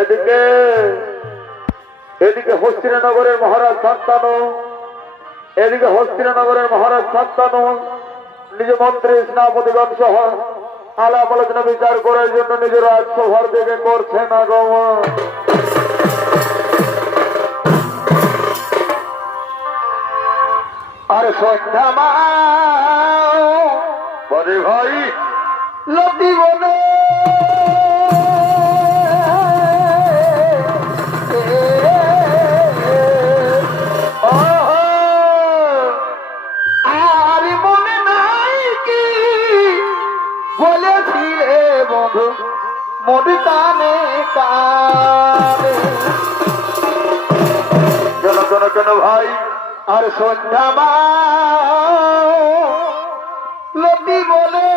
এদিকে এদিকে হস্তিনানগরের মহারাজ শান্তানু, এদিকে হস্তিনানগরের মহারাজ শান্তানু নিজ মন্ত্রী সেনাপতিগণ সহ আলাপ আলোচনা বিচার করার জন্য নিজের রাজসভার দিকে করছেন আগমন। আর সন্ধ্যা মা বলে ভাই লতি বলে কেন ভাই আর সন্ধ্যা মা লতি বলে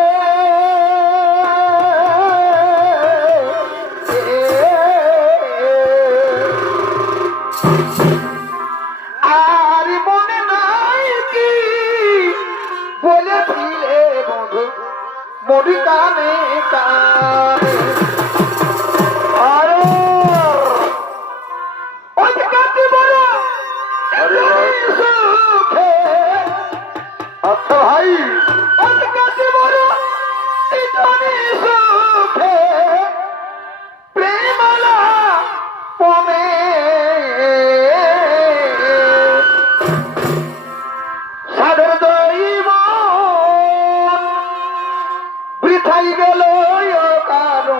আর মনে নাই কি বলেছিলে বন্ধু মরি কানে কানে আচ্ছা ভাই প্রেমালা পমে সাধের দৈব বৃথাই গেল কারণ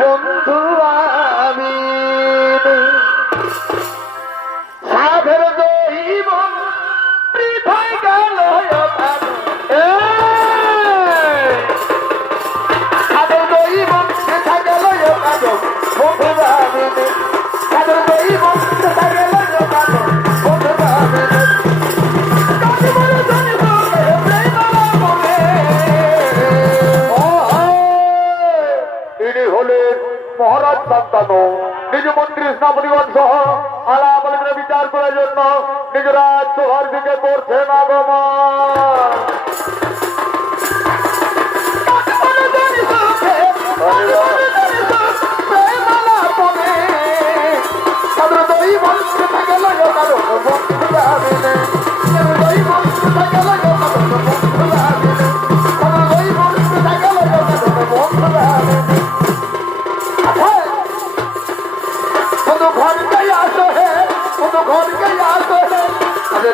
বন্ধু আমি সাধের দৈব বৃথাই গেল সাধের দৈব বৃথা গেল বন্ধু আমি সাধের দৈব বৃথা গেল বন্ধু আমি মহারাজ শান্তানু নিজ মন্ত্রী সেনাপতিগণ সহ আলাপ আলোচনা বিচার করার জন্য নিজ রাজসভার দিকে করছেন আগমন।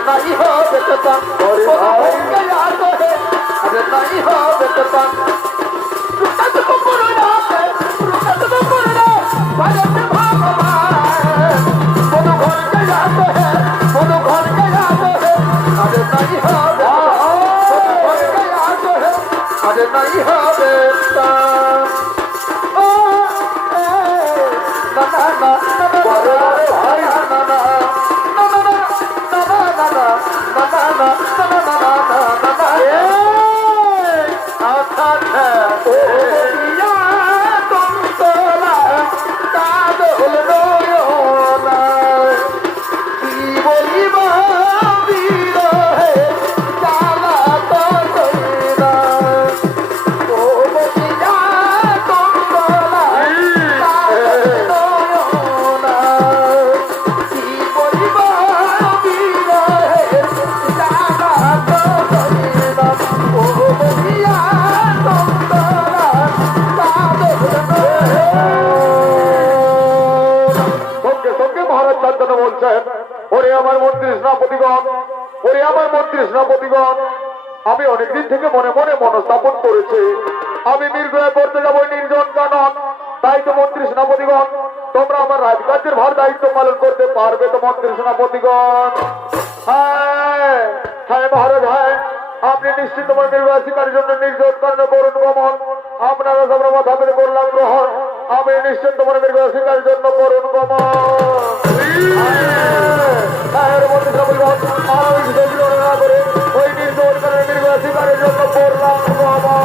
नहीं हो बेटा अरे नहीं हो बेटा रुकत को पुरना रुकत को पुरना भगत भगवान वो घर के याद है वो घर के याद है अरे नहीं हो बेटा वो घर के याद है अरे नहीं हो बेटा ओ ना ना ना भाई ना ना আমি অনেকদিন থেকে মনে মনে মনস্থাপন করেছি আমি নির্গয়ে করতে যাবো নির্জন কানন। তাই তো মন্ত্রী সেনাপতিগণ তোমরা আমার রাজকার্যের ভার দায়িত্ব পালন করতে পারবে তো মন্ত্রী সেনাপতিগণ? হ্যাঁ হ্যাঁ মহারাজ, হ্যাঁ আপনি নিশ্চিত তোমার নির্বাহ শিকারের জন্য নির্জন কারণে করুন গমন। আপনারা তোমরা মাথা পেতে করলাম গ্রহণ। আমি নিশ্চিত তোমার নির্বাহ শিকারের জন্য করুন গমন। ওই নির্জন কারণে নির্বাহ শিকারের জন্য করলাম গমন।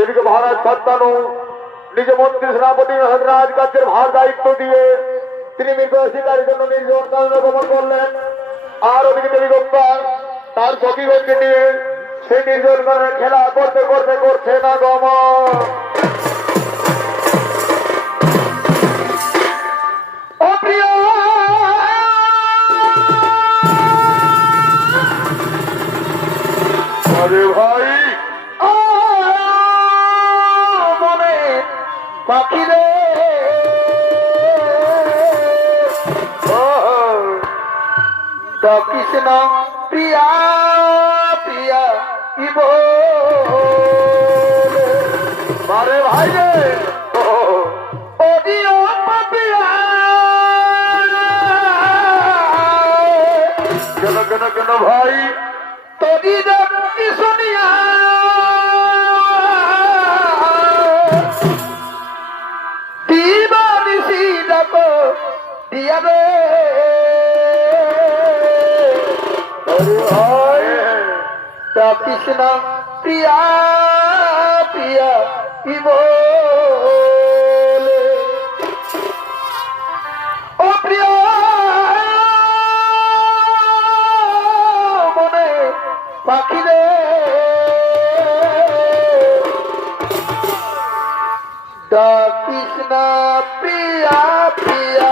এদিকে মহারাজ শান্তানু নিজ মন্ত্রী সেনাপতি রাজকার্যের ভার দায়িত্ব দিয়ে তিনি নির্বাহ শিকারের জন্য নির্জন কারণে গমন করলেন। আর ওদিকে দেবী গোপাল তার সখীগণকে নিয়ে সেই নির্জন গানের খেলা করতে করতে করছে না গমন। ও প্রিয় আরে ভাই মনে পাখি রে কৃষ্ণ প্রিয়া প্রিয়া ইব মারে ভাই রে ওডিও প্রিয়া কেন কেন কেন ভাই তোরি কি শুনিয়া দিবানিসি ডাকো দিয়াবে কৃষ্ণ প্রিয়া প্রিয়া ইব ও প্রিয় মনে পাখি রে কৃষ্ণ প্রিয়া প্রিয়া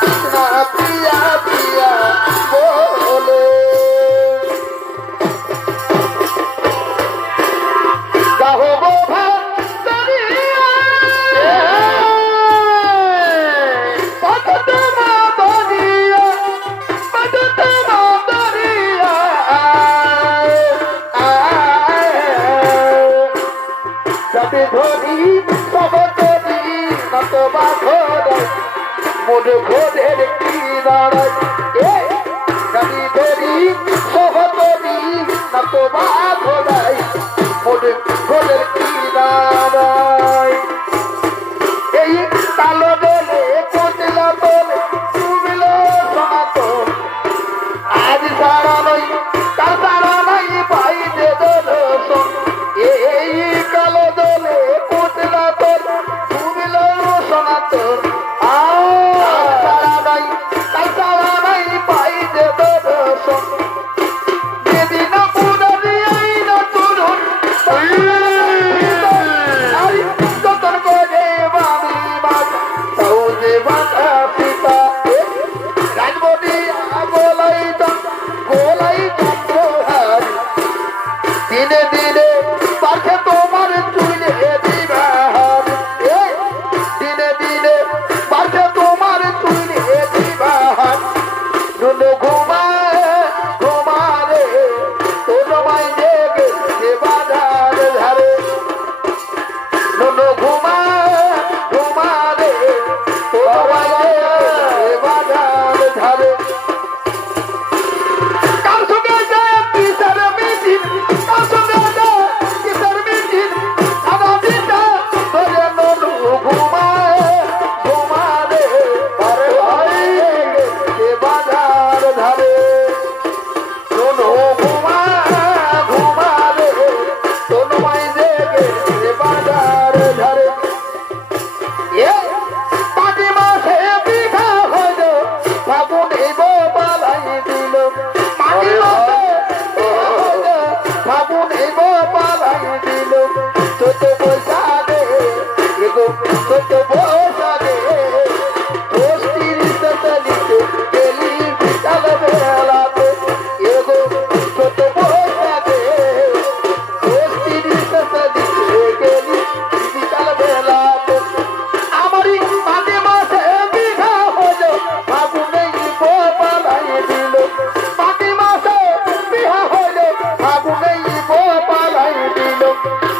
কৃষ্ণ প্রিয়া ঘোরের কি দাঁড়ায় গাড়ি ধরি সহতরি না তো বা ঘোড়াই মোটে ঘোরের কি দাঁড়ায় এই কালো দলে কোটলা দলে তুমিল সনাতন আজ সারা নই তার সারা নাই ভাই যে দর্শন এই কালো দলে কোটলা দলে তুমিল সনাতন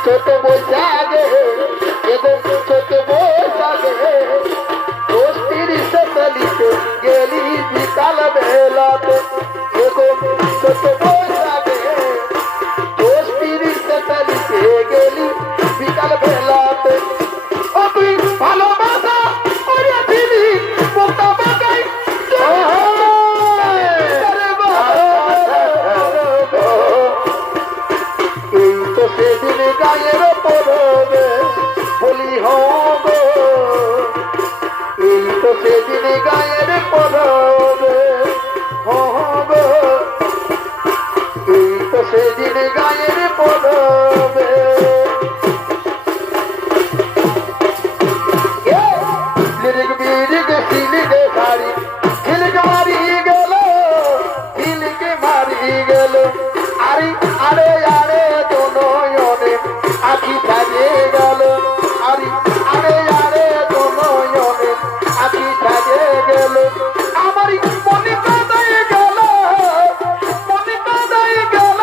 ছোট বৈশাখে ছোট বৈশাখে বেলাতে এরকম ছোট বৈশাখে দোষ তিরিশে তারিখে গেলি বিকাল বেলাতে ও তুই ভালোবাসা ওরে দিলি পোকা বাগাই এই তো সেদিন গায়ের পরবে বলি হবে এই তো সেদিন গায়ের পরবে হবে এই তো সেদিন গায়ের পরবে লিরিক বিরিক সিলিক শাড়ি ঝিলিক মারি গেল ঝিলিক মারি গেল আরে আরে আরে দোনয়নে আখি সাজে গেল আরে আরে আরে দোনয়নে আখি সাজে গেল আমার মনে কাঁদাই গেল মনে কাঁদাই গেল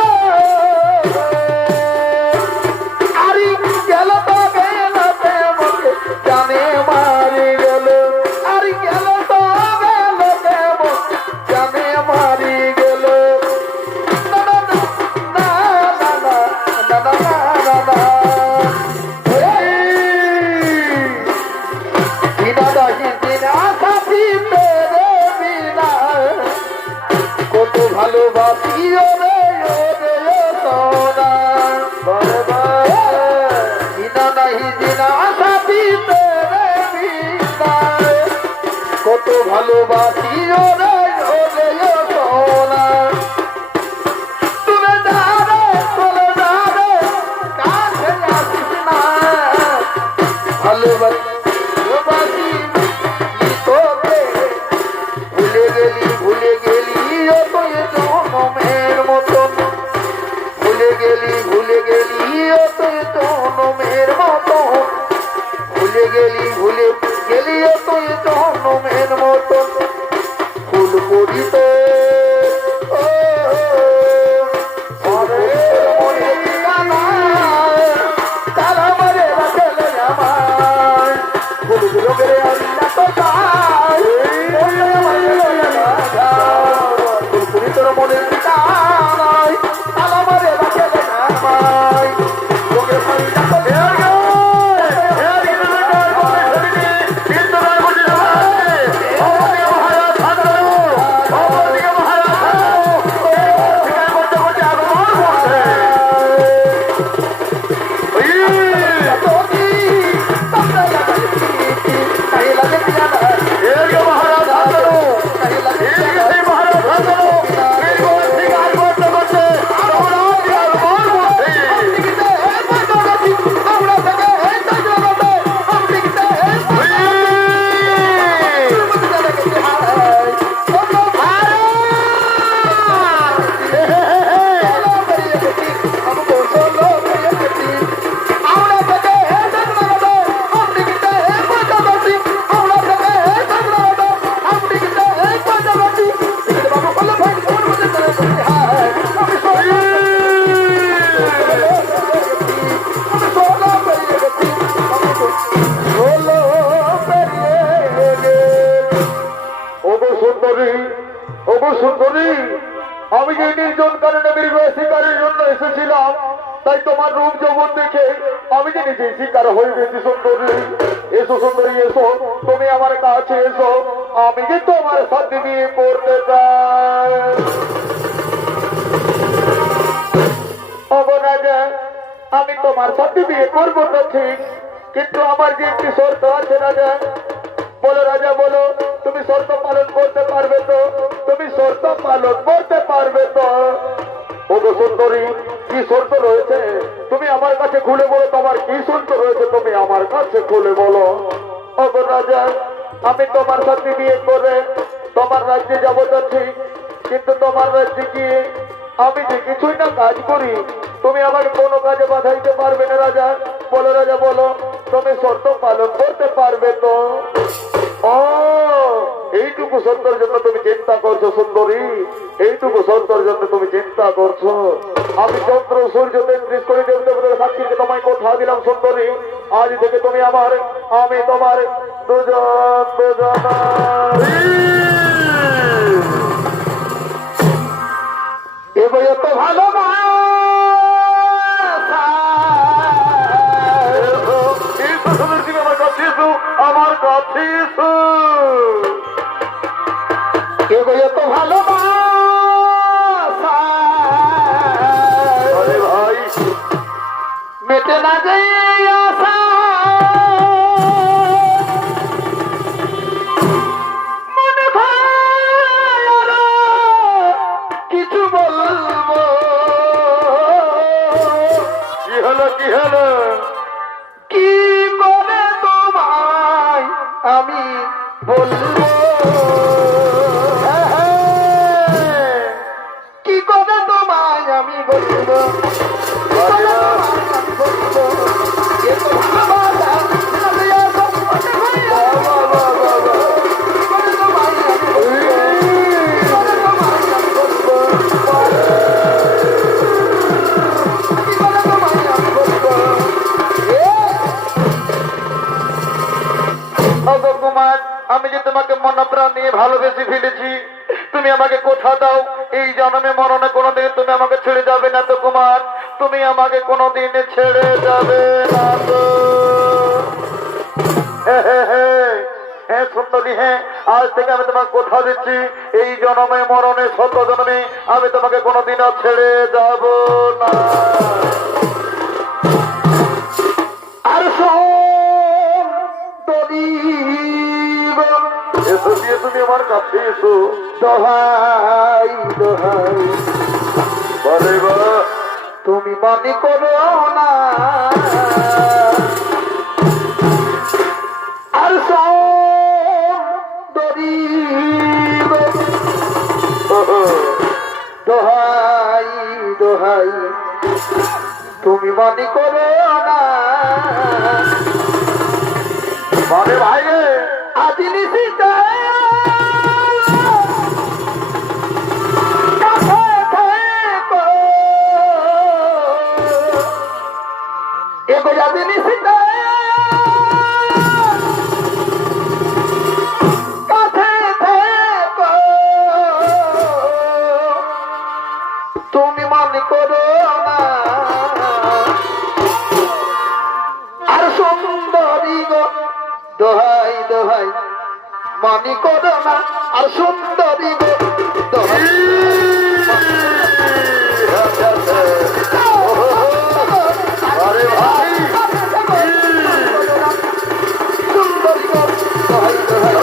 আরে গেল তো গেল প্রেমকে জানে মারি গেল আরে গেল তো গেল প্রেমকে জানে মারি গেল না না না না না না না না না বিনা দাহি বিনা সাথী তেরে বিনা কত ভালোবাসি ওরে ওরে সোনা বিনা নাহি বিনা সাথী তেরে বিনা কত ভালোবাসি ওরে ওরে সোনা তুমি যাবে চলে যাবে কাছে আসিস না ভালোবাসি তোকে ভুলে গেলি ও তুই জনমের মতন ভুলে গেলি ও তুই জনমের মতন ভুলে গেলি ও তুই জনমের মতন ফুল পড়িত আমি যে নির্জন কারণে মৃগ শিকারের জন্য এসেছিলাম তাই তোমার রূপ যৌবন দেখে আমি যে নিজেই শিকার হয়ে গেছি সুন্দরী এসো সুন্দরী এসো তুমি আমার কাছে এসো আমি যে তোমার সাথে বিয়ে করতে চাই রাজা আমি তোমার সাথে বিয়ে করবো তো ঠিক কিন্তু আমার যে একটি শর্ত আছে রাজা বলো রাজা বলো তুমি শর্ত পালন করতে পারবে তো তুমি শর্ত পালন করতে পারবে তো ওগো সুন্দরী কি শর্ত রয়েছে তুমি আমার কাছে খুলে বলো তোমার কি শর্ত রয়েছে তুমি আমার কাছে খুলে বলো ওগো রাজা আমি তোমার সাথে বিয়ে করে তোমার রাজ্যে যাবো তো ঠিক কিন্তু তোমার রাজ্যে গিয়ে আমি যে কিছুই না কাজ করি তুমি আমাকে কোনো কাজে বাধাইতে পারবে না রাজা বলো রাজা বলো তুমি শর্ত পালন করতে পারবে তো ও এইটুকু শর্তের জন্য তুমি চিন্তা করছো সুন্দরী এইটুকু শর্তের জন্য তুমি চিন্তা করছো আমি চন্দ্র সূর্য 33 কোটি দেবতাদের সাক্ষীকে তোমায় কথা দিলাম সুন্দরী আজ থেকে তুমি আমার আমি তোমার দুজন দুজন আমি বলবো কি করে তোমায় আমি বলবো এ তো ভালোবাসা, আমি এত মনে হই না। কি করে তোমায় আমি বলবো? কি করে তোমায় আমি বলবো? কি করে তোমায় আমি বলবো? কুমার, আমি যে তোমাকে মন প্রাণ নিয়ে ভালোবেসে ফেলেছি, তুমি আমাকে কোথা দাও। এই জন্মে মরণে কোনোদিন তুমি আমাকে ছেড়ে যাবে না তো কুমার, তুমি আমাকে কোনোদিন ছেড়ে যাবে না তো। হ্যাঁ সুন্দরী, হ্যাঁ আজ থেকে আমি তোমাকে কথা দিচ্ছি, এই জন্মে মরণে শত জন্মে আমি তোমাকে কোনোদিনও ছেড়ে যাব না। আর এসো দিয়ে তুমি আমার কাছে এসো, দোহাই দোহাই বলে তুমি মনে করো না। আর দোহাই দোহাই তুমি মনে করো না। মানে ভাই আজি নিশিতে এগো আজি নিশিতে কাছে থেকো, তুমি মনে করো না। আর সুন্দরী গো দোহাই দোহাই মনে করো না। আর সুন্দরী গো দোহাই আরে ভাই সুন্দরী গো দোহাই দোহাই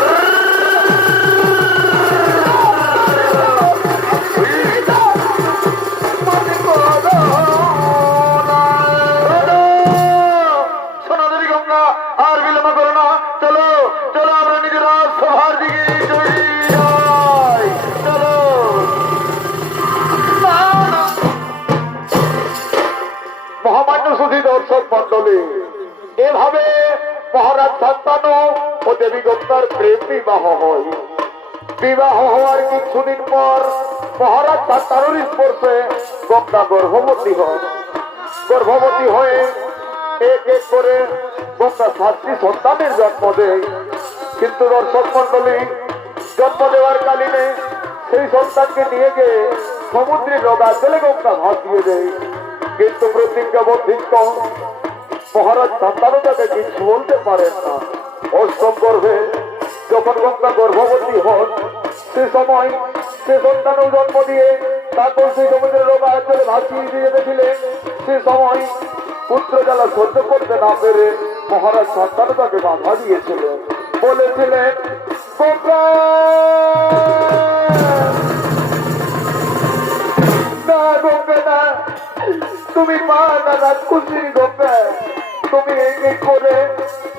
মনে করো না। সোনাদেবী গঙ্গা আর বিলম্ব করো না, চলো চলো আমরা নিজেরা সভার দিকে চলে যাই, চলো। মহামান্য সুধী দর্শক মন্ডলী, এভাবে মহারাজ শান্তনু ও দেবী গঙ্গার প্রেম বিবাহ হয়। বিবাহ হওয়ার কিছুদিন পর মহারাজ শান্তনুর স্পর্শে গঙ্গা গর্ভবতী হয়। গর্ভবতী হয়ে এক এক করে গঙ্গা 7টি সন্তানের জন্ম দেয়। কিন্তু দর্শক মন্ডলী, জন্ম দেওয়ার কালীনে সেই সন্তানকে নিয়ে গিয়ে সমুদ্রের রোগাচলে গঙ্গা ভাসিয়ে দেয়। কিন্তু প্রতিজ্ঞাবদ্ধ মহারাজ শান্তনু তাকে কিছু বলতে পারেন না। অষ্টম গর্ভে যখন গঙ্গা গর্ভবতী হন, সে সময় সে সন্তানও জন্ম দিয়ে তারপর সেই সমুদ্রের রোগাচলে ভাসিয়ে দিয়ে যেতেছিলেন। সে সময় পুত্র জ্বালা সহ্য করতে না পেরে মহারাজ শান্তনু তাকে বাধা দিয়েছিলেন, বলেছিলেন গঙ্গা না, গঙ্গা না, তুমি মা না রাজকুশিনী গঙ্গা, তুমি এই করে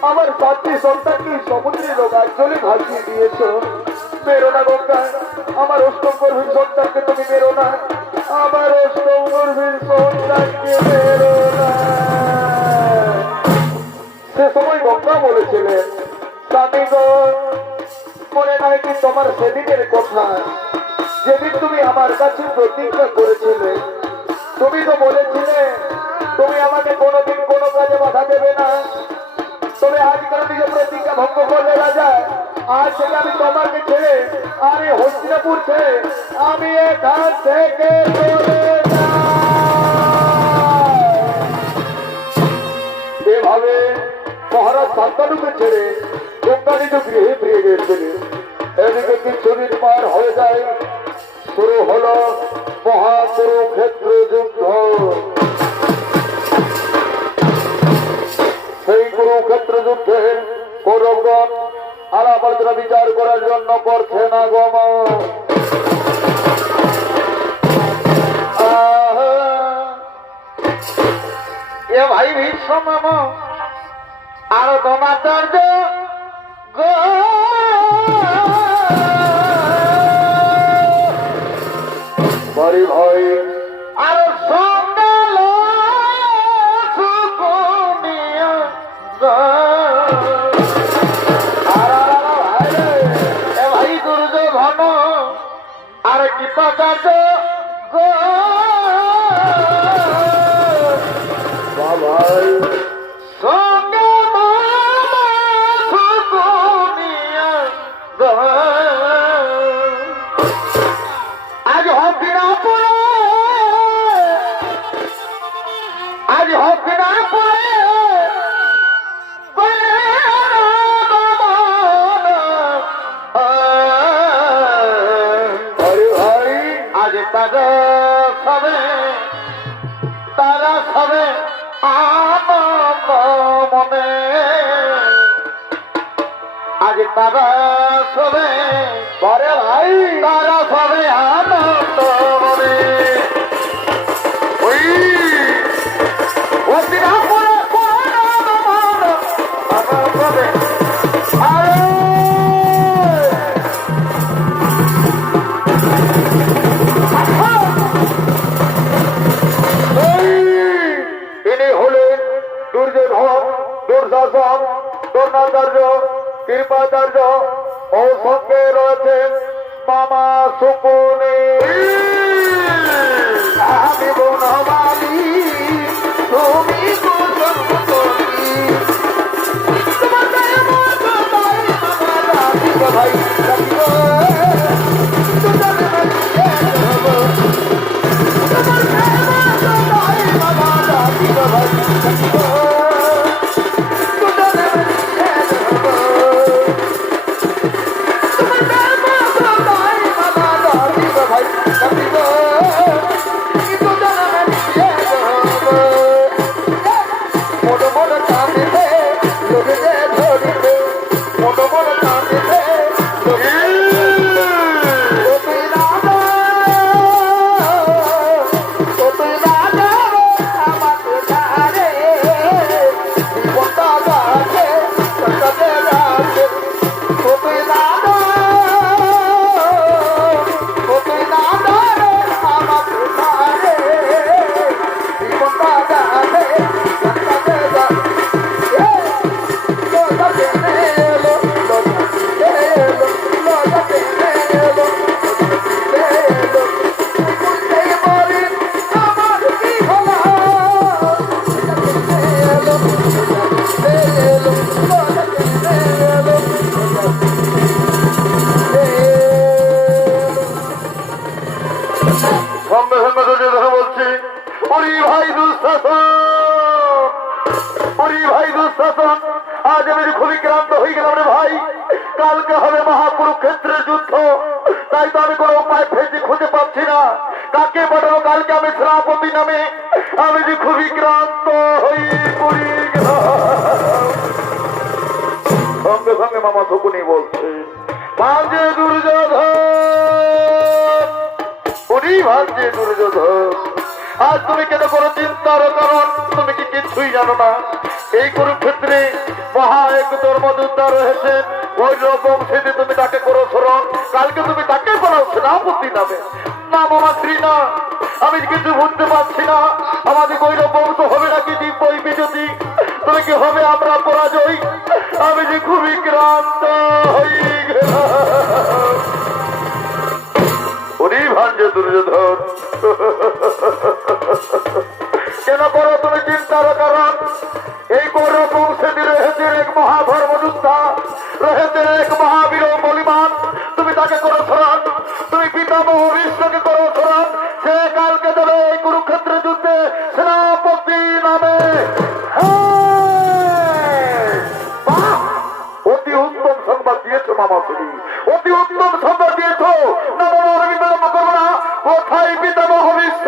আমার 7টি সন্তানকে সমুদ্রের রোগাচলে ভাসিয়ে দিয়েছ। মেরো না গঙ্গা, আমার অষ্টম গর্ভীর সন্তানকে তুমি মেরো না, আমার অষ্টম গর্ভীর সন্তানকে মেরো না। সে সময় গঙ্গা বলেছিলেন, স্বামী গো, মনে নাই কি তোমার সেদিনের কথা, যেদিন তুমি আমার কাছে প্রতিজ্ঞা করেছিলে? তুমি তো বলেছিলে তুমি আমাকে কোনোদিন কোনো কাজে বাধা দেবে না। তবে আজ কেন নিজের প্রতিজ্ঞা ভঙ্গ করলে রাজা? আজ থেকে আমি তোমাকে ছেড়ে আর এই হস্তিনাপুর ছেড়ে আমি এখান থেকে চলে যাই। এভাবে মহারাজ শান্তনুকে ছেড়ে গঙ্গা নিজ গৃহে ফিরে গিয়েছিলেন। এদিকে কিছুদিন পার হয়ে যায়, শুরু হলো মহাকুরুক্ষেত্র যুদ্ধ। সেই কুরুক্ষেত্র যুদ্ধে কৌরবগণ আলাপ আলোচনা বিচার করার জন্য করছেন আগমন। এ ভাই ভীষ্ম আর দমাচার্য গো কৃপাচার্য গো বাবাই সঙ্গে মামা সুকুনিয়া গো আজ হবিরাপুরে আজ হবিরাপুরে আরে ভাই আজ তারা সবে আনন্দ মনে আজ তারা সবে আরে ভাই তারা সবে আনন্দ মনে ওই অতিরা করে আনন্দে আরে ইনি হলেন দুর্যোধন দুর্শাসন দ্রোণাচার্য কৃপাচার্য ও সঙ্গে রয়েছেন মামা শকুনি আমি বনমালী তুমি কুসুমতলী তোমার গায়ে মতো তাই আমার রাধিক ভাই রাধিক দুজনে মিলে হব তোমার গায়ে মতো তাই আমার রাধিক ভাই রাধিক দুজনে মিলে হব তোমার গায়ে মতো তাই আমার রাধিক ভাই রাধিক সঙ্গে সঙ্গে দুর্যোধন বলছি ওরে ভাই দুঃশাসন ওরে ভাই দুঃশাসন আজ আমি খুবই ক্লান্ত হয়ে গেলাম রে ভাই কালকে হবে মহাকুরুক্ষেত্রের যুদ্ধ তাই তো আমি কোনো উপায় খুঁজে পাচ্ছি না কাকে পাঠাবো কালকে আমি সেনাপতি নামে আমি যে খুবই ক্লান্ত হয়ে পড়ি গেলাম সঙ্গে সঙ্গে মামা শকুনি বলছে ভাঞ্জে দুর্যোধন উনি ভাবছে দুর্যোধন আজ তুমি কেন কোনো চিন্তার কারণ তুমি কি কিছুই জানো না এই কুরুক্ষেত্রে মহা এক ধর্মযোদ্ধা রয়েছেন ওই বংশীতে তুমি তাকে করো স্মরণ কালকে তুমি তাকে বলো সেনাপতি নামে না মামা শ্রী না আমি কিছু বুঝতে পারছি না আমাদের গৈরব বংশ হবে নাকি দিব্যই বিজতি তুমি কি হবে আমরা পরাজয় আমি যে খুবই ক্লান্ত হয়ে গেলাম উনি ভাঞ্জে দুর্যোধন কেন করো তুমি চিন্তার কারণ এই কৌরব বংশে রয়েছে এক মহাধর্মযোদ্ধা রয়েছে এক মহাবীর বলিমান তুমি তাকে করো স্মরণ তুমি পিতামহ বিশ্বকে করো স্মরণ সে কালকে দেবে এই কুরুক্ষেত্রের যুদ্ধে সেনাপতি নামে অতি উত্তম সংবাদ দিয়েছো মামা শ্রী অতি উত্তম সংবাদ দিয়েছো না মনে আমি বিলম্ব করবো না কোথায় পিতামহ বিশ্ব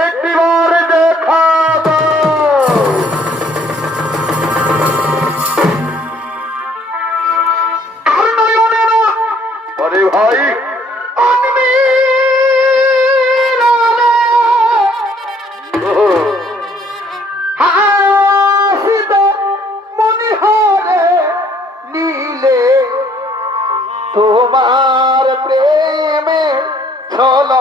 একটিবার দেখা দাও। আরে ভাই তোমার প্রেমে চলো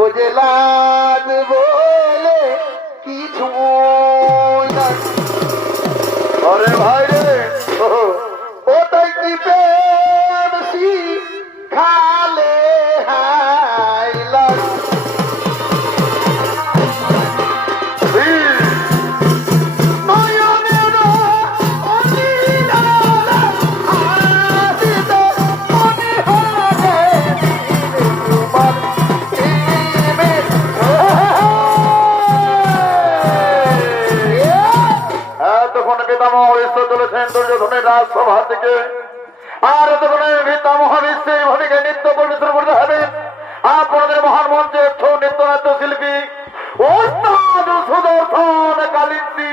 ও যে লাজ বলে কিছু নাই। আরে ভাই রে, ওটাই কি প্রেম শিখালে হাইলা। এতক্ষণ পিতামহ বিশ্ব চলেছেন দুর্যোধনের রাজসভা থেকে, আর এতক্ষণে পিতামহ বিশ্বের ভূমিকে নৃত্য পরিবেশন করতে হবে আপনাদের মহান মঞ্চে নৃত্য নাট্য শিল্পী ওস্তাদ সুদর্শন কালিন্দী।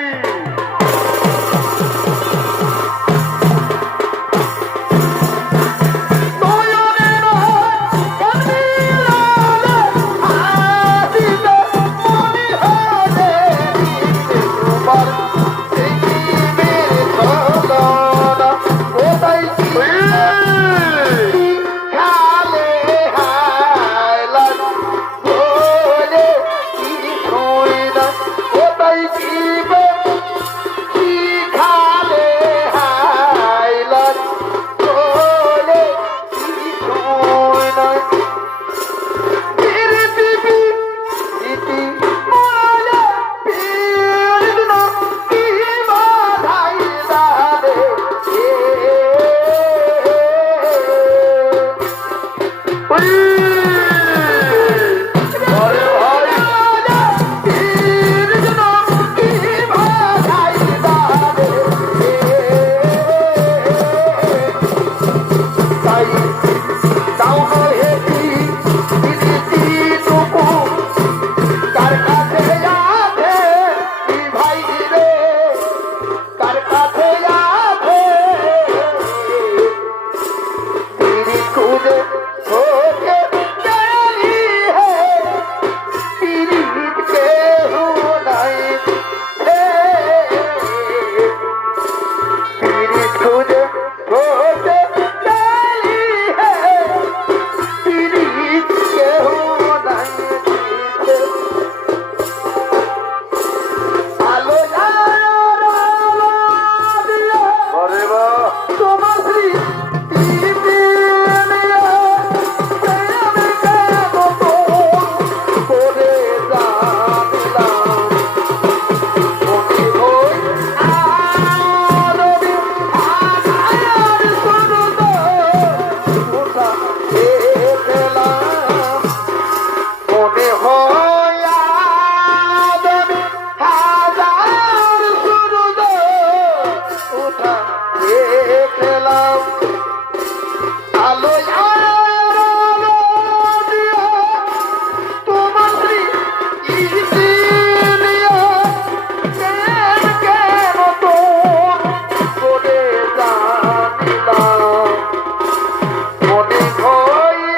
মনে হয়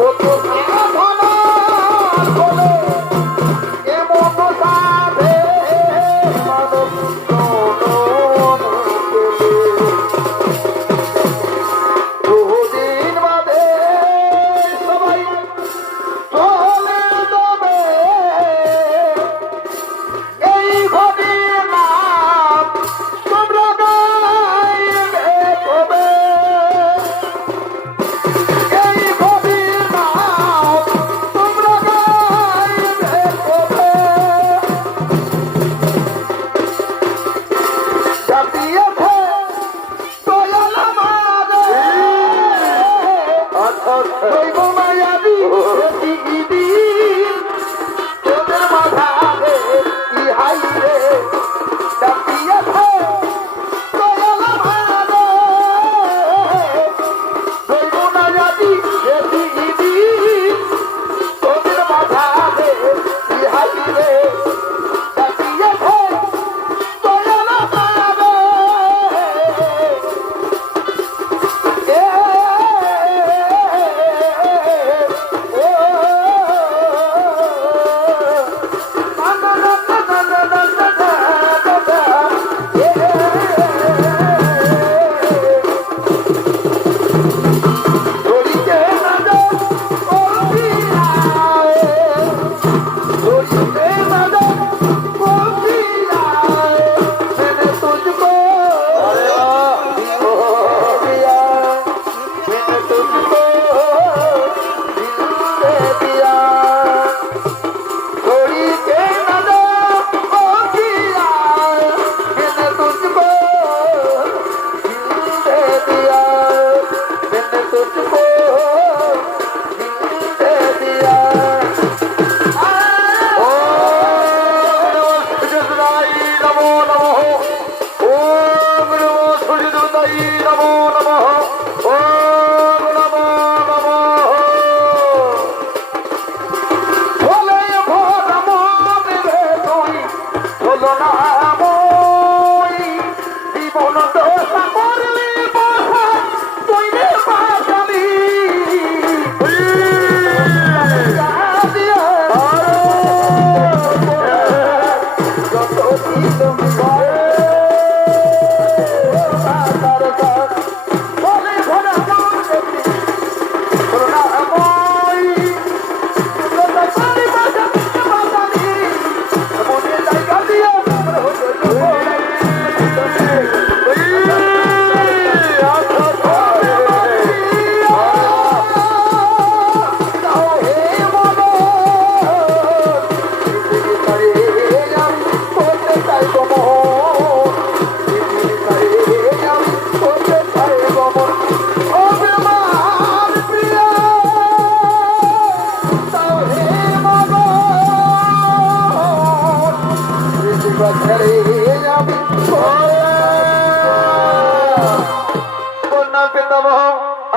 কত সাধনা বলে এমন সাধে মানব জনম পেলে। বহুদিন বাদে সবাই চলে যাবে এই ঘটির নাম তোমরা গাইবে কবে? এই ঘটির নাম তোমরা গাইবে কবে? জাতিয়েছে দয়াল আমারে, দৈব মায়াবী পৃথিবীর তোদের মাথায় ইহাই রে। জাতিয়েছে দয়াল আমারে, দৈব মায়াবী পৃথিবীর তোদের মাথায় ইহাই রে। জাতিয়েছে দয়াল আমারে,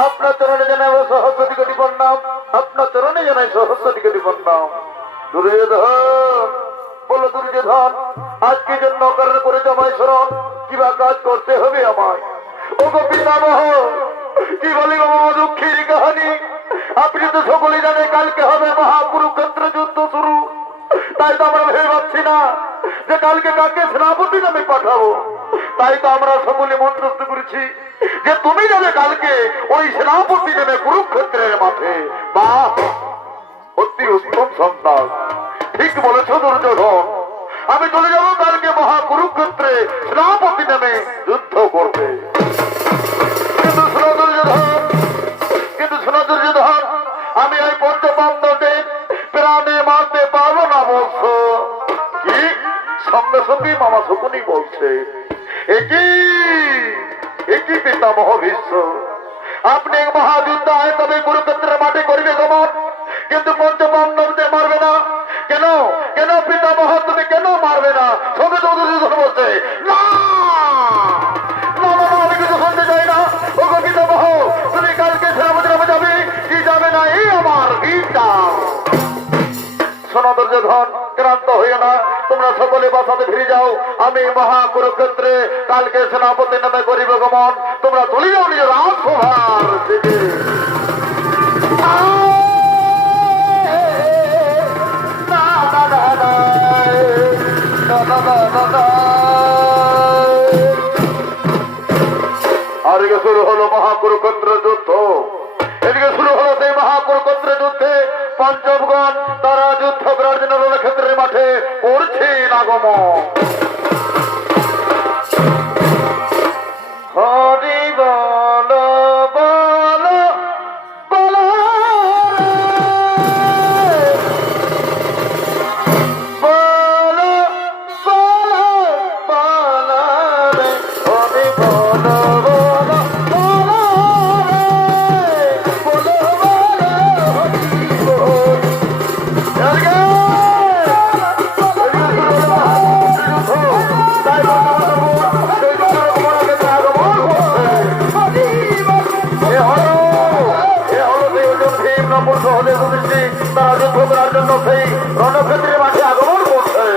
আপনার চরণে জানাবো সহস্রটি কোটি প্রণাম, আপনার চরণে জানাই সহস্রটি কোটি প্রণাম। দুর্যোধন বলো দুর্যোধন, আজকে জন্য কারণ করেছে আমায় স্মরণ, কিবা কাজ করতে হবে আমায়। ও গো পিতামহ, কি বলি বাবা দুঃখের কাহিনী। আপনি তো সকলেই জানে কালকে হবে মহাকুরুক্ষেত্র যুদ্ধ শুরু। তাই তো আমরা ভেবে পাচ্ছি না যে কালকে কাকে সেনাপতি নামে পাঠাবো। তাই তো আমরা সকলে মনস্থ করেছি যে তুমি যাবে কালকে ওই সেনাপতি নেমে কুরুক্ষেত্রের মাঠে। বাহ, অতি উত্তম সন্তান, ঠিক বলেছ দুর্যোধন। আমি চলে যাবো কালকে মহাকুরুক্ষেত্রে সেনাপতি নেমে যুদ্ধ করবে। কিন্তু শোনো দুর্যোধন, আমি ওই পঞ্চপাণ্ডবদের প্রাণে মারতে পারবো না বলছো কি? সঙ্গে সঙ্গে মামা শকুনি বলছে, একই পিতামহ ভীষ্ম, আপনি মহাযুদ্ধ হয় তবে কুরুক্ষেত্রের মাঠে করবে গমন, কিন্তু পঞ্চপাণ্ডবদের মারবে না। কেন কেন পিতামহ, তুমি কেন মারবে না? সঙ্গে দুর্যোধন বলছে, না আমি কিছু শুনতে চাই না। ও গো পিতামহ, তুমি কালকে সেনাপতি নামে যাবে কি যাবে না, এই আমার গীতা। শোনো দুর্যোধন, ক্রান্ত হইও না, তোমরা সকলে বাসাতে ফিরে যাও। আমি মহাকুরুক্ষেত্রে কালকে সেনাপতি নামে করিব গমন। তোমরা চলে যাও নিজের রাজসভার দিকে। আগমন। হরি বল বল বল বল বল বল রে হরি বল বল বল রে বল বল হরি বল। তারা যুদ্ধ করার জন্য সেই রণক্ষেত্রের মাঠে আগমন করছে।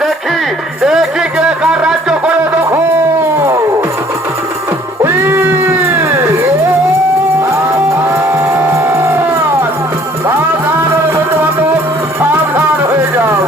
দেখি দেখি কে কার রাজ্য করে দেখো। সাবধান হয়ে যাও।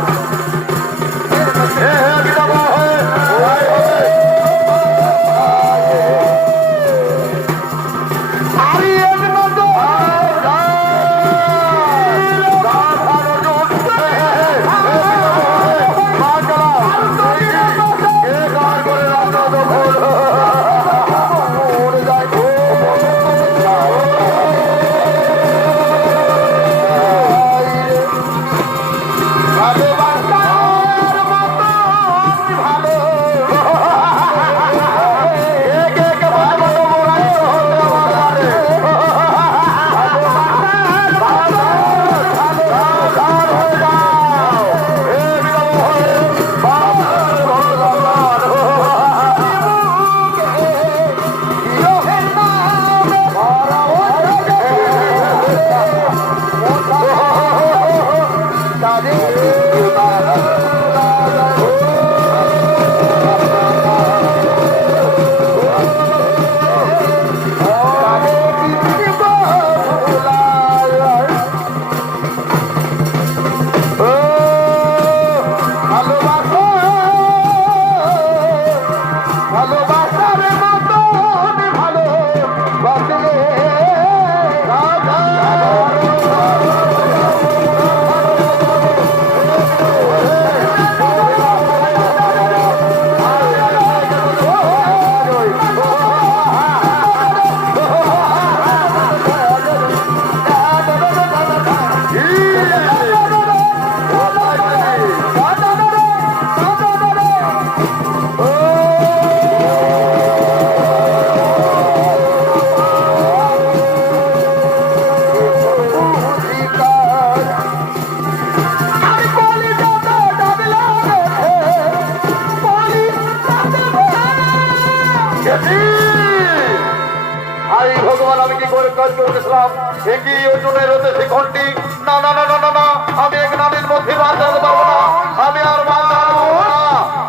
ভগবান আমি কি করে কাজ করেছিলাম একই ওজনের হতে শিখনটি না না না না না না আমি এক নারীর মধ্যে বাঁধাতে পারবো না আমি আর বাঁধাবো না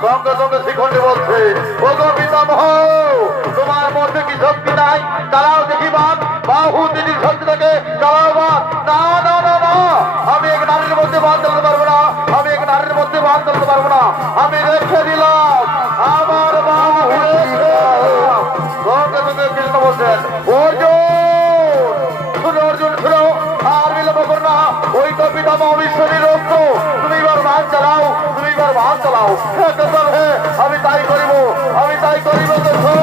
সঙ্গে সঙ্গে শিখনটি বলছে ও গো পিতামহ তোমার মধ্যে কি শক্তি নাই তারাও দেখি বাদ বাহু তিনি শক্তি থেকে তারাও বাদ না না না না আমি এক নারীর মধ্যে বাদ দিতে পারবো না আমি এক নারীর মধ্যে বাদ দিতে পারবো না আমি রেখে দিলাম আমার অবিশ্বাসী রক্ত তুমি এবার ভাগ চালাও, তুমি এবার ভাগ চালাও। হ্যাঁ কেশব, হ্যাঁ আমি তাই করিব, আমি তাই করিব কেশব।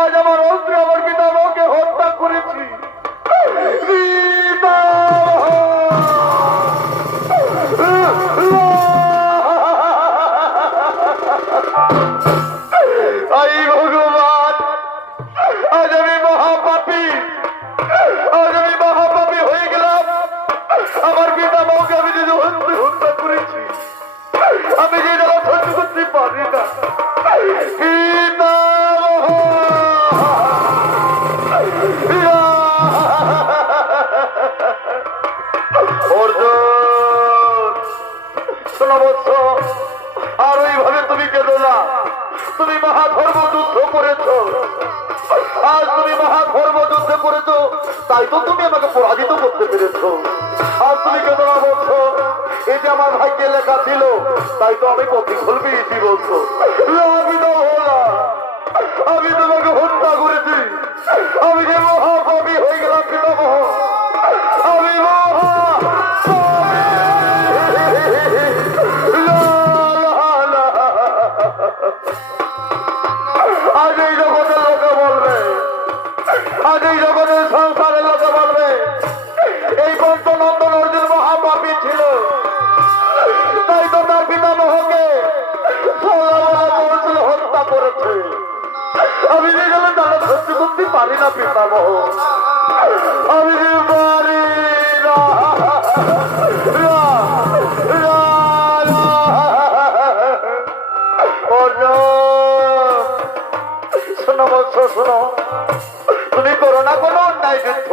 আজ আমার অস্ত্র আমার পিতামাকে হত্যা করেছি। ভগবান, আজ আমি মহাপাপী, আজ আমি মহাপাপী হয়ে গেলাম। আমার পিতামাকে আমি যদি হত্যা করেছি, আমি যে যারা সহ্য করতে পারি না। আর ওইভাবে তুমি কেঁদো না। তুমি মহাধর্ম যুদ্ধ করেছো, আজ তুমি মহাধর্ম যুদ্ধ করেছো, তাই তো তুমি আমাকে পরাজিত করতে পেরেছো। আর তুমি কেঁদো না বলছো, এই যে আমার ভাগ্যে লেখা ছিল, তাই তো আমি প্রতিফল পেয়েছি বলছো। আমি তোমাকে হত্যা করেছি, আমি যে মহাপাপী হয়ে গেলাম পিতামহ, আমি আজ এই জগতের লোকে বলবে, আজ এই জগতের সংসারের লোকে বলবে এই পঞ্চনন্দন অর্জুন মহাপাপী ছিল, তাই তো তার পিতামহকে হত্যা করেছে। আমি যে গেলে তারা সহ্য করতে পারি না পিতামহ, আমি যে পারি না। শোনো বৎস, শোনো, তুমি করো না কোনো অন্যায় যুদ্ধ,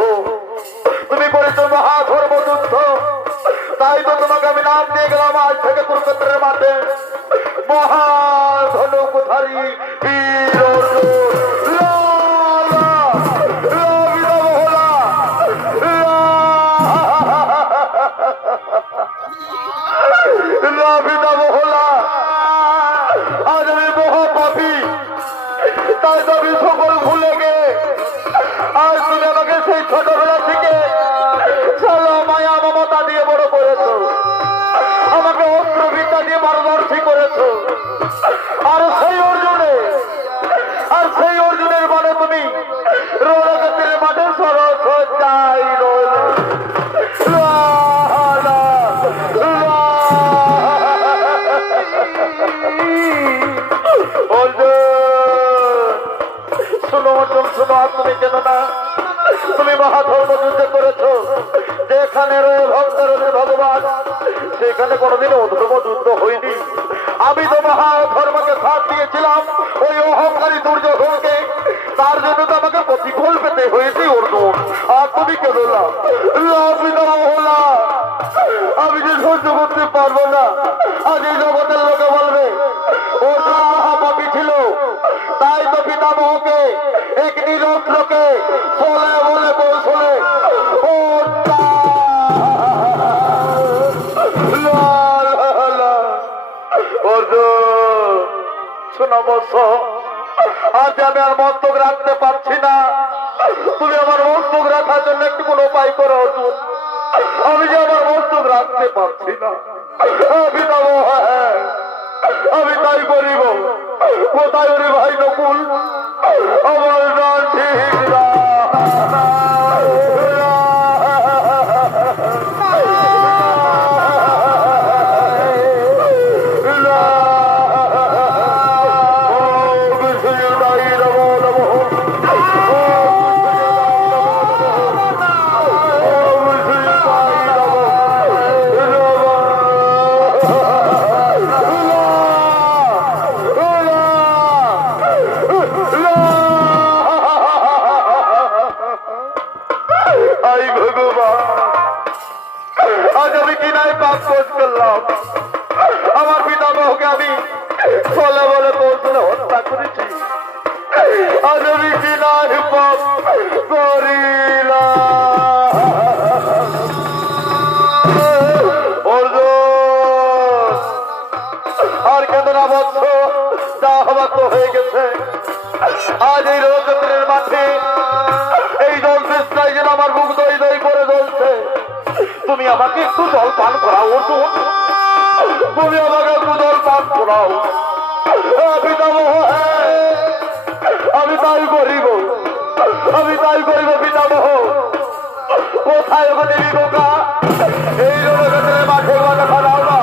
তুমি করেছো মহাধর্ম যুদ্ধ, তাই তো তোমাকে আমি নাম দিয়ে গেলাম আজ থেকে কুরুক্ষেত্রের মাঠে মহাধনুকুধারী বীর অর্জুন। আজ আমি মহাপাপী, তাই তো আমি সকল ভুলে গে আজ তুমি আমাকে সেই ছোটবেলা থেকে মায়া মমতা দিয়ে বড় করেছো, আমাকে অস্ত্র বিদ্যা দিয়ে মার্গদর্শী করেছো। আর সেই অর্জুনের মানে তুমি রণক্ষেত্রের মাঠে সরসজ্জাই রইল। শোনো অর্জুন, শোনো, আর তুমি কেন না, তুমি মহাধর্ম যুদ্ধ করেছো, যেখানে রয়ে ভক্তের ভগবান, সেখানে কোনোদিন অধর্ম যুদ্ধ হয়নি। আমি তো মহাধর্মকে সাথ দিয়েছিলাম ওই অহংকারী দুর্যোধনকে, তার জন্য তো আমাকে প্রতিফল পেতে হয়েছে অর্জুন। আর তুমি কেন না, আমি যে সহ্য করতে পারবো না। আজ এই জগতের লোকে বলবে অর্জুন মহাপাপী ছিল, তাই তো পিতামহকে এক নিরস্ত্রকে বলে বলে কৌশলে শোনা বৎস, আজ আমি আর মস্তক রাখতে পারছি না। তুমি আমার মস্তক রাখার জন্য একটু কোনো উপায় করো অর্জুন। আমি যে আমার মস্তক রাখতে পারছি না। পিতামহ, আমি তাই করিব। কোথায় ওরে ভাই নকুল? আমার নাম ঠিক না। আজ আমি কি নাই পাপ দোষ করলাম? আমার পিতামহকে আমি বলে বলে কৌশলে হত্যা করেছি। আজ আমি কি নাই পাপ করিলাম? অর্জুন, আর কেন না বৎস, যা হবার তো হয়ে গেছে। আজ এই রণক্ষেত্রের মাঠে এই জল চেষ্টায় যেন আমার বুক দই দই করে জ্বলছে। তুমি আমাকে একটু জল পান করাও অর্জুন, তুমি আমাকে একটু জল পান করাও। পিতামহ, আমি তাই করিব, আমি তাই করিব পিতামহ। কোথায় ওকে দেবী বোকা? এই রণক্ষেত্রের মাঠে দেখা দাও না।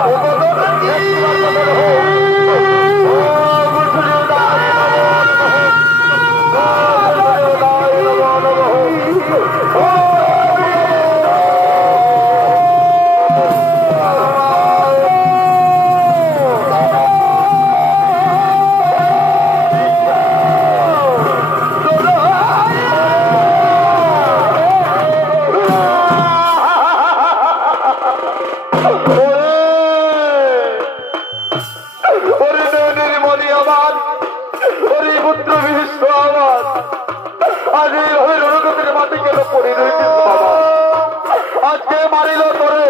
আজকে মারিল তোরে,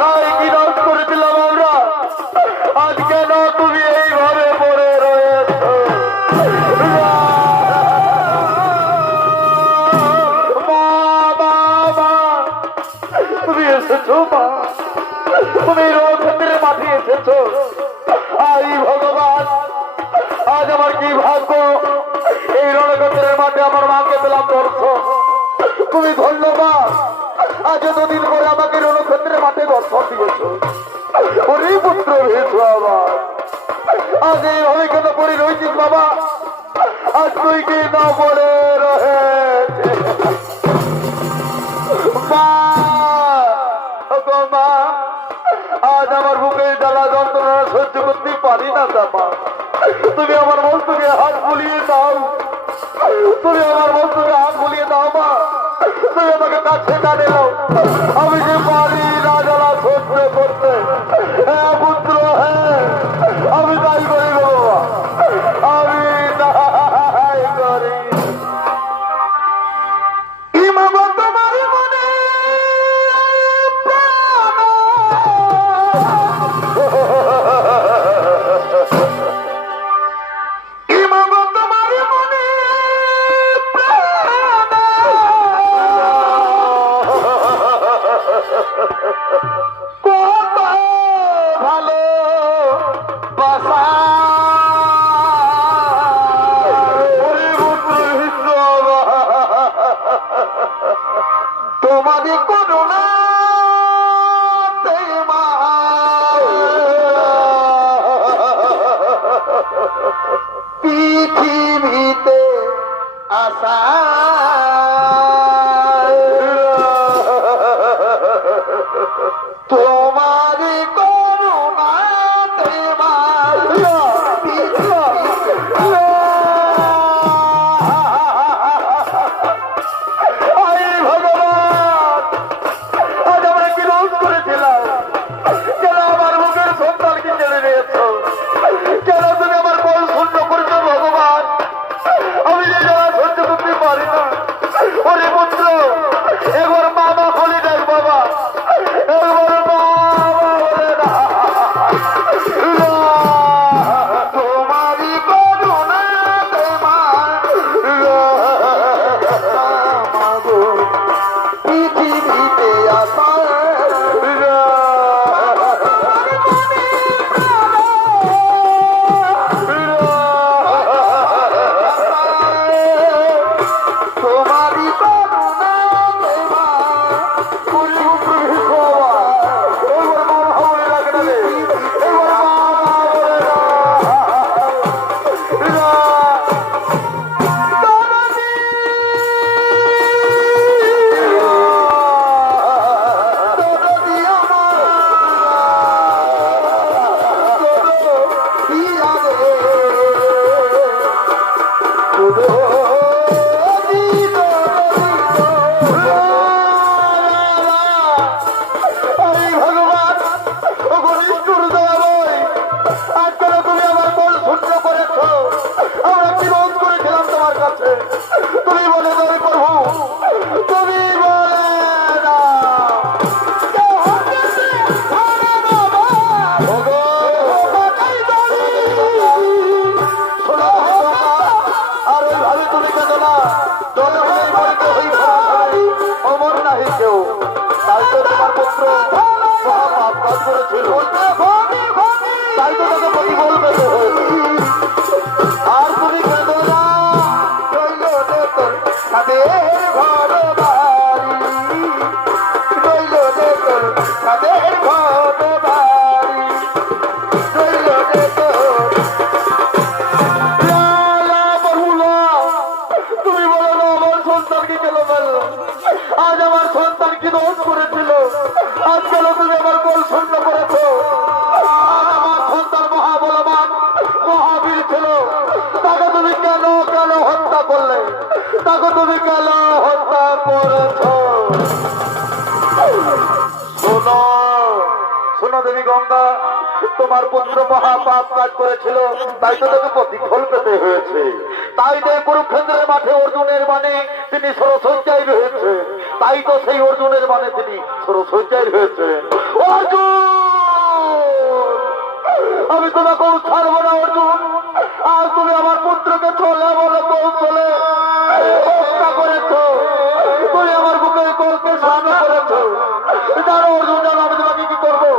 তাই কি নাশ করেছিলাম আমরা। আজ কেন তুমি এইভাবে পড়ে রয়েছ? তুমি এসেছো মা, তুমি রণক্ষেত্রের মাঠে এসেছো। আই ভগবান, আজ আমার কি ভাগ্য, এই রণক্ষেত্রের মাঠে আমার মাকে পেলাম দর্শন। তুমি ধন্যবাদ, আজ এতদিন পরে আমাকে রণক্ষেত্রের মাঠে দর্শন দিয়েছ। ওরে পুত্র ভেসো আবার, আজ এইভাবে কেন পড়ে রয়েছিস বাবা? আজ তুই কি না বলে রয়েছে মা? আজ আমার বুকে জ্বালা যন্ত্রণা সহ্য করতে পারি না বাবা। তুমি আমার মস্তকে হাত বুলিয়ে দাও, তুমি আমার মস্তকে হাত বুলিয়ে দাও মা। তুমি আমাকে কাছে টানে দাও, আমি যে পারি না জ্বালা সহ্য করতে। হ্যাঁ পুত্র, হ্যাঁ আমি তাই করি বাবা, আমি তাই করি। ভালো বাসা তোমাদের করুণা পৃথিবীতে আসা তোমারি করুণা কেন তুমি আমার কোল শূন্য করেছো ভগবান? একবার মামা বলে দেখ বাবা, একবার মামা বলে না। তোমারই করুণা মাগো পৃথিবীতে আসা তোমারই করুণা তুমি বলে দাও প্রভু, তুমি বলে দাও। আর ওইভাবে তুমি কেন না, অমর নাহি কেউ, তাই তো তোমার পুত্র মহাপাপ কাজ করেছিল, তাই তো তাকে প্রতিফল পেতে হয়েছে। আর তুমি কেন না, রইল যে তোর তাদের ঘর বাড়ি, রইল যে তোর তাদের ঘর বাড়ি, রইল যে তোর তুমি বলো না আমার সন্তানকে কেন মারল? আজ আমার সন্তান কি দোষ করেছিল? আজ কেন তুমি আমার কোল শূন্য করেছ? আজ আমার সন্তান মহাবলবান মহাবীর ছিল, তাকে তুমি কেন কেন হত্যা করলে? তাকে তুমি কেন হত্যা করেছ? শোনো শোনো দেবী গঙ্গা, তোমার পুত্র মহাপাপ কাজ করেছিল, তাই তো তাকে প্রতিফল পেতে হয়েছে। তাই তো কুরুক্ষেত্রের মাঠে অর্জুনের মানে তিনি সরসজ্জায় রয়েছে, তাই তো সেই অর্জুনের মানে তিনি সরসজ্জায় রয়েছে। অর্জুন, আমি তোমাকে ছাড়বো না অর্জুন। আজ তুমি আমার পুত্রকে চলে বলে কৌশলে হত্যা করেছ, তুমি আমার বুকের কোলকে সামনে করেছ। জানো অর্জুন, জানো আমি তোমাকে কি করবো?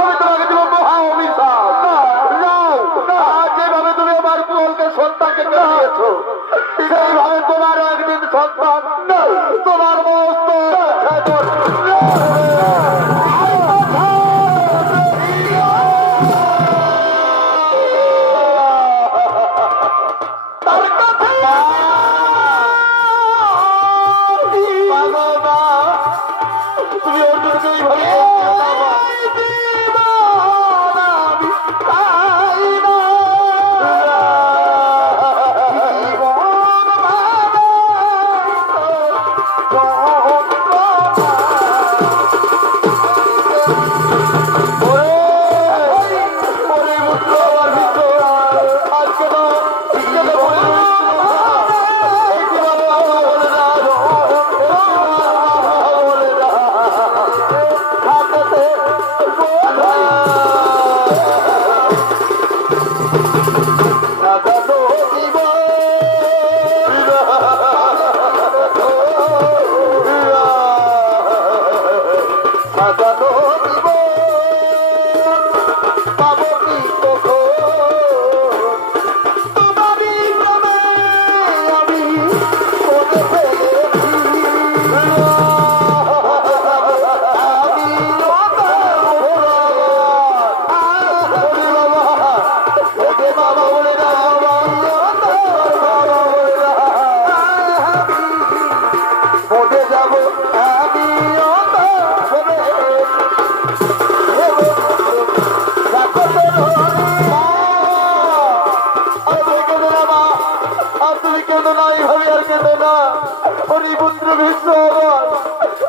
আমি তোমাকে দিব মহা অভিশাপ। যেভাবে তুমি আমার কোলকে সন্তানকে দিয়েছ, সেইভাবে তোমার একদিন সন্তান তোমার মস্ত তুমি অর্জুনকে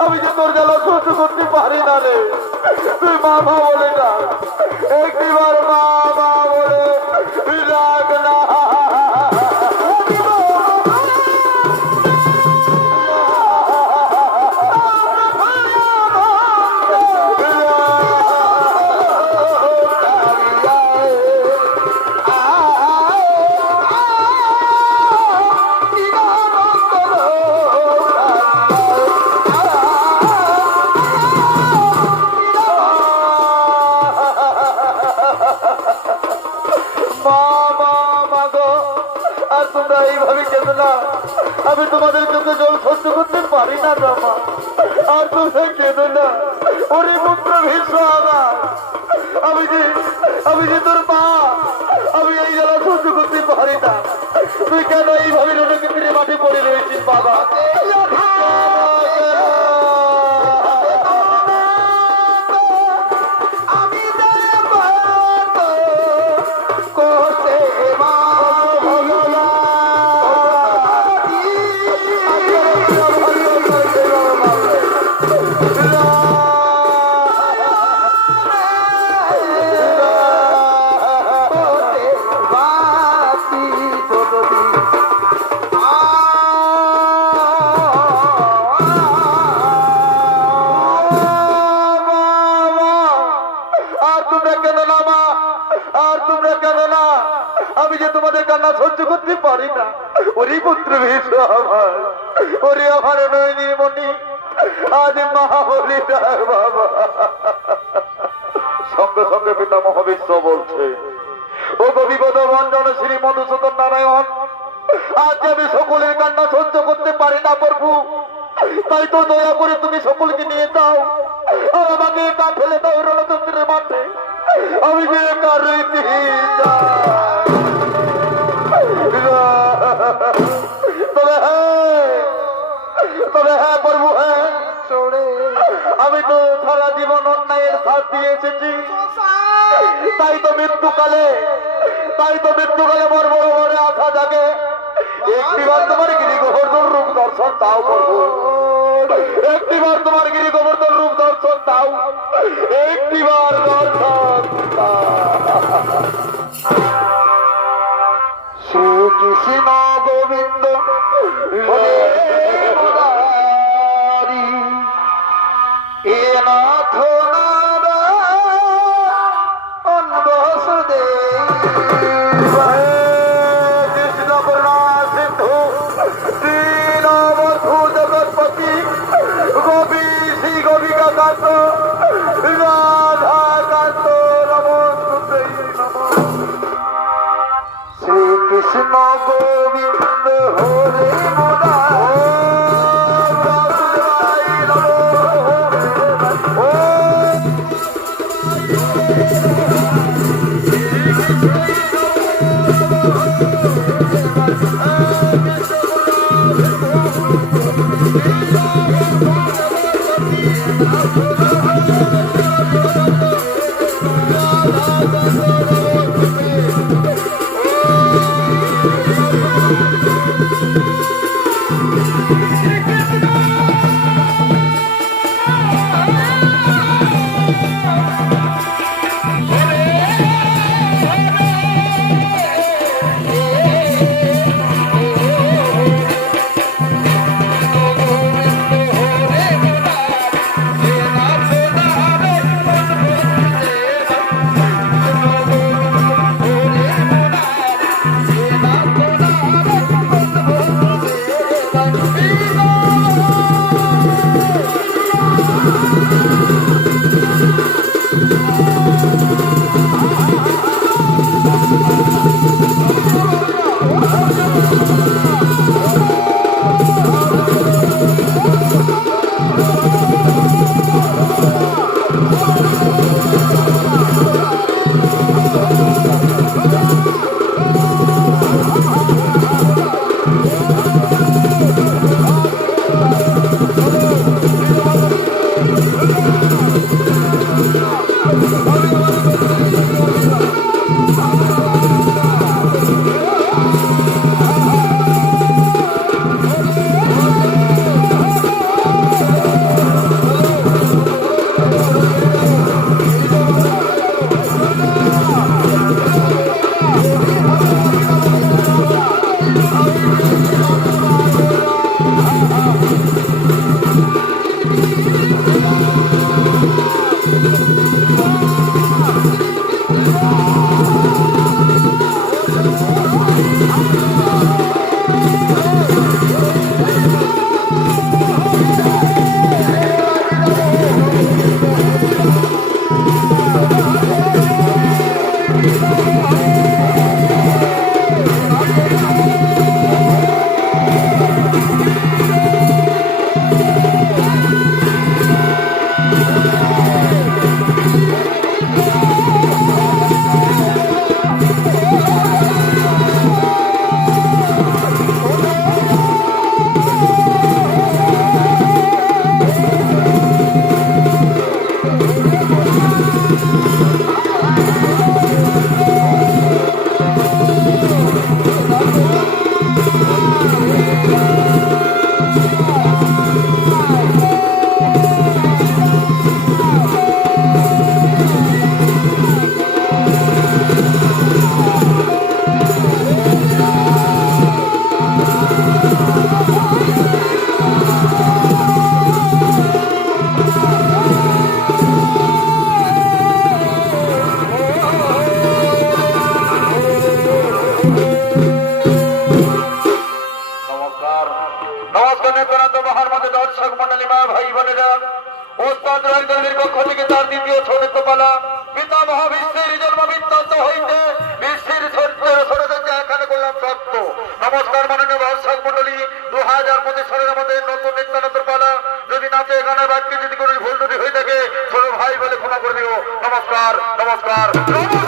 আমি যে তোর জ্বালা সহ্য করতে পারি না রে। তুই মামা বলে না, একটিবার মামা বলে রাখ না। আমি তোমাদের চোখে জল সহ্য করতে পারি না রামা। আর তুমি কেঁদো না, ওরে পুত্র ভীষ্ম আমার। আমি যে তোর মা, আমি এই জ্বালা সহ্য করতে পারি না। তুই কেন এইভাবে রণক্ষেত্রে মাঠে পড়ে রয়েছিস বাবা? আমি করতে মা আমি যে তোমাদের কান্না সহ্য করতে পারি না। ওরে পুত্র ভীষ্ম আমার, ওরে আমার নয়নি মনি, আজ মা বলি ডাক বাবা। সঙ্গে সঙ্গে পিতামহ বিশ্ব বলছে, ও বিপদ ভঞ্জন শ্রী মধুসূদন নারায়ণ, আজ আমি সকলের কান্না সহ্য করতে পারি না প্রভু। তাই তো দয়া করে তুমি সকলকে নিয়ে যাও, আর আমাকে একা ফেলে দাও রণতন্ত্রের মাঠে। আমি যে একা রইতে তবে হ্যাঁ প্রভু, হ্যাঁ আমি তো সারা জীবন অন্যায়ের সাথ দিয়ে এসেছি। তাই তো মৃত্যুকালে বড় বড় বড় আশা জাগে, একটিবার তোমার গিরি গোবর্ধন রূপ দর্শন দাও প্রভু। একটিবার তোমার গিরি গোবর্ধন রূপ দর্শন দাও, একটিবার দর্শন দাও। শ্রীকৃষ্ণ গোবিন্দ হরে মুরারি, এ নাথ নারায়ণ বাসুদেব, কৃষ্ণ করুণা সিন্ধু দীনবন্ধু জগৎপতি, গোপী শ্রী গোপিকা কান্ত রাধা কান্ত নমস্তুতে নমঃ। শ্রীকৃষ্ণ গোবিন্দ হরে মুরারি, Oh ভাই বোনেরা, ওস্তাদ রায়গঞ্জের পক্ষ থেকে তার দ্বিতীয় ছোট পালা পিতা মহাবিশ্বের জন্ম বৃত্তান্ত হইতে বিশ্বের ষড়যন্ত্র এখানে করলাম সত্য। নমস্কার মাননীয় দর্শক মন্ডলী, 2025 সালের আমাদের নতুন নিত্যানন্দের পালা। যদি নাচে গানে বাক্যে যদি কোনো ভুল ত্রুটি হয়ে থাকে ছোট ভাই বলে ক্ষমা করে দিও। নমস্কার নমস্কার নমস্কার।